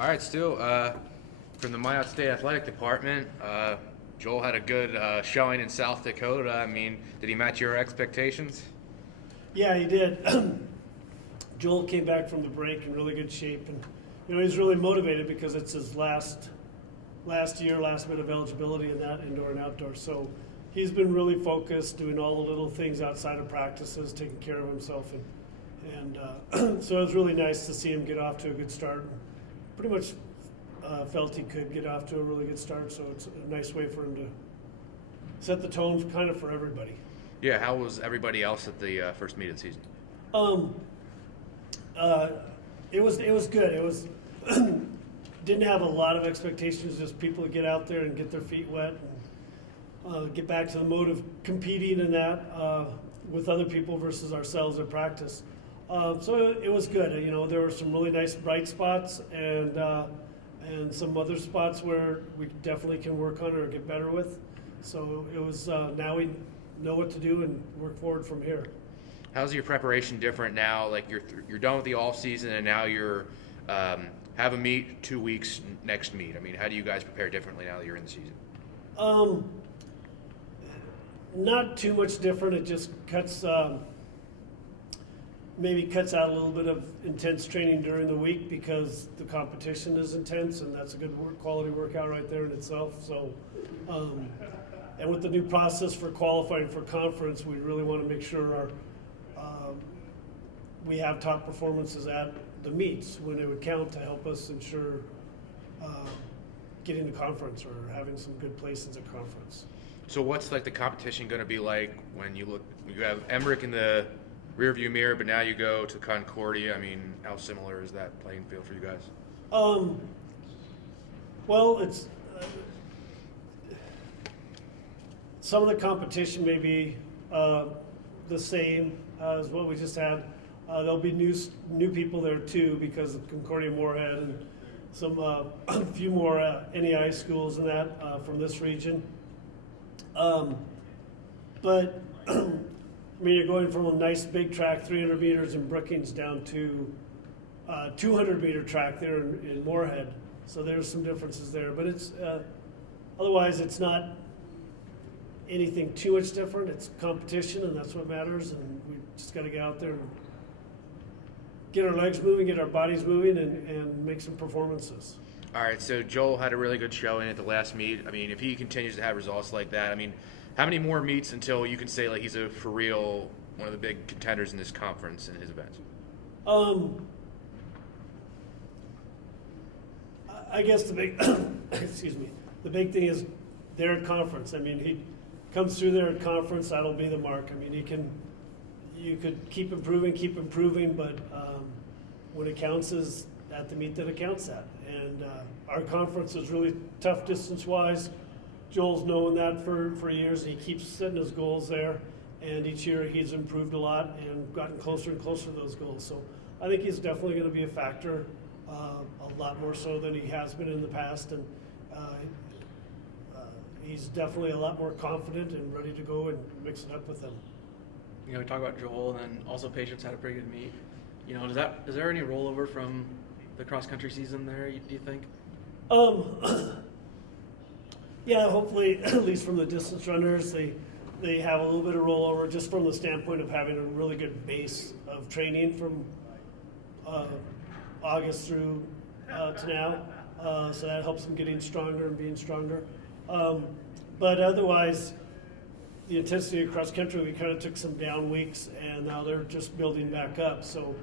All right, still from the Minot State Athletic Department, Joel had a good showing in South Dakota. I mean, did he match your expectations? Yeah, he did. Joel came back from the break in really good shape, and he's really motivated because it's his last bit of eligibility in that indoor and outdoor. So he's been really focused, doing all the little things outside of practices, taking care of himself, and so it was really nice to see him get off to a good start. Pretty much felt he could get off to a really good start, so it's a nice way for him to set the tone kind of for everybody. Yeah, how was everybody else at the first meet of the season? It was good. It was didn't have a lot of expectations. Just people to get out there and get their feet wet, and get back to the mode of competing in that with other people versus ourselves at practice. So it was good. There were some really nice bright spots and some other spots where we definitely can work on or get better with. So it was now we know what to do and work forward from here. How's your preparation different now? Like you're done with the off season and now you're have a meet 2 weeks next meet. I mean, how do you guys prepare differently now that you're in the season? Not too much different. It just maybe cuts out a little bit of intense training during the week because the competition is intense, and that's a good quality workout right there in itself. So, and with the new process for qualifying for conference, we really want to make sure we have top performances at the meets when it would count to help us ensure getting to conference or having some good places at conference. So what's like the competition going to be like when you have Emmerich in the rearview mirror, but now you go to Concordia? I mean, how similar is that playing field for you guys? Well, it's some of the competition may be the same as what we just had. There'll be new people there too because of Concordia Moorhead and some a few more NEI schools in that from this region. But I mean, you're going from a nice big track, 300 meters in Brookings, down to 200-meter track there in Moorhead. So there's some differences there. But it's otherwise, it's not anything too much different. It's competition, and that's what matters. And we just got to get out there and get our legs moving, get our bodies moving, and make some performances. All right, so Joel had a really good showing at the last meet. I mean, if he continues to have results like that, I mean, how many more meets until you can say like he's for real one of the big contenders in this conference and his events? I guess the big the big thing is they're at conference. I mean, he comes through there at conference, that'll be the mark. I mean, you could keep improving, but when it counts is at the meet that it counts at. And our conference is really tough distance-wise. Joel's known that for years, and he keeps setting his goals there. And each year he's improved a lot and gotten closer and closer to those goals. So I think he's definitely going to be a factor, a lot more so than he has been in the past. And he's definitely a lot more confident and ready to go and mix it up with them. We talk about Joel, and then also Patience had a pretty good meet. Is there any rollover from the cross-country season there, do you think? Yeah, hopefully, at least from the distance runners, they have a little bit of rollover just from the standpoint of having a really good base of training from August through to now. So that helps them getting stronger and being stronger. But otherwise, the intensity of cross country, we kind of took some down weeks, and now they're just building back up. So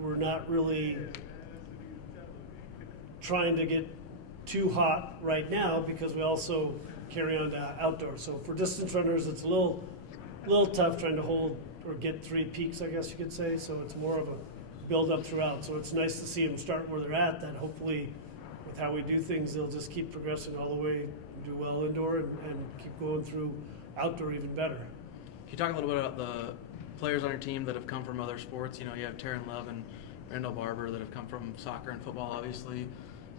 we're not really trying to get too hot right now because we also carry on to outdoors. So for distance runners, it's a little tough trying to hold or get 3 peaks, I guess you could say. So it's more of a build up throughout. So it's nice to see them start where they're at. That hopefully, with how we do things, they'll just keep progressing all the way, do well indoor, and keep going through outdoor even better. Can you talk a little bit about the players on your team that have come from other sports? You have Taryn Love and Randall Barber that have come from soccer and football, obviously.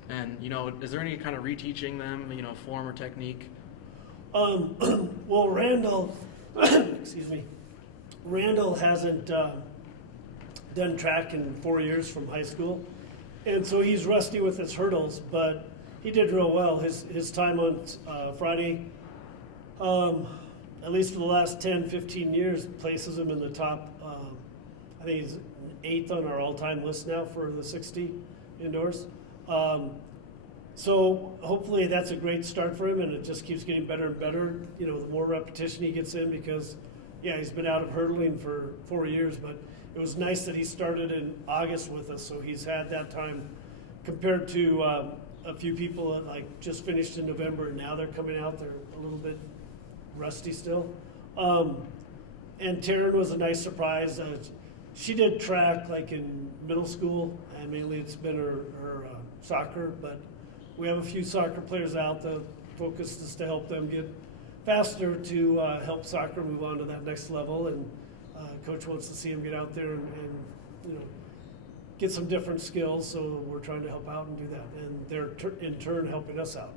And, is there any kind of reteaching them, form or technique? Well, Randall, Randall hasn't done track in 4 years from high school, And so he's rusty with his hurdles, but he did real well. His time on Friday, at least for the last 10, 15 years, places him in the top. I think he's 8th on our all-time list now for the 60 indoors. So hopefully that's a great start for him, and it just keeps getting better and better. You know, the more repetition he gets in, because yeah, he's been out of hurdling for 4 years, but it was nice that he started in August with us, so he's had that time compared to a few people that like just finished in November and now they're coming out. They're a little bit rusty still. And Taryn was a nice surprise. She did track like in middle school, and mainly it's been her soccer, but we have a few soccer players out. The focus is to help them get faster to help soccer move on to that next level, and coach wants to see him get out there and you know, get some different skills, so we're trying to help out and do that, and they're in turn helping us out.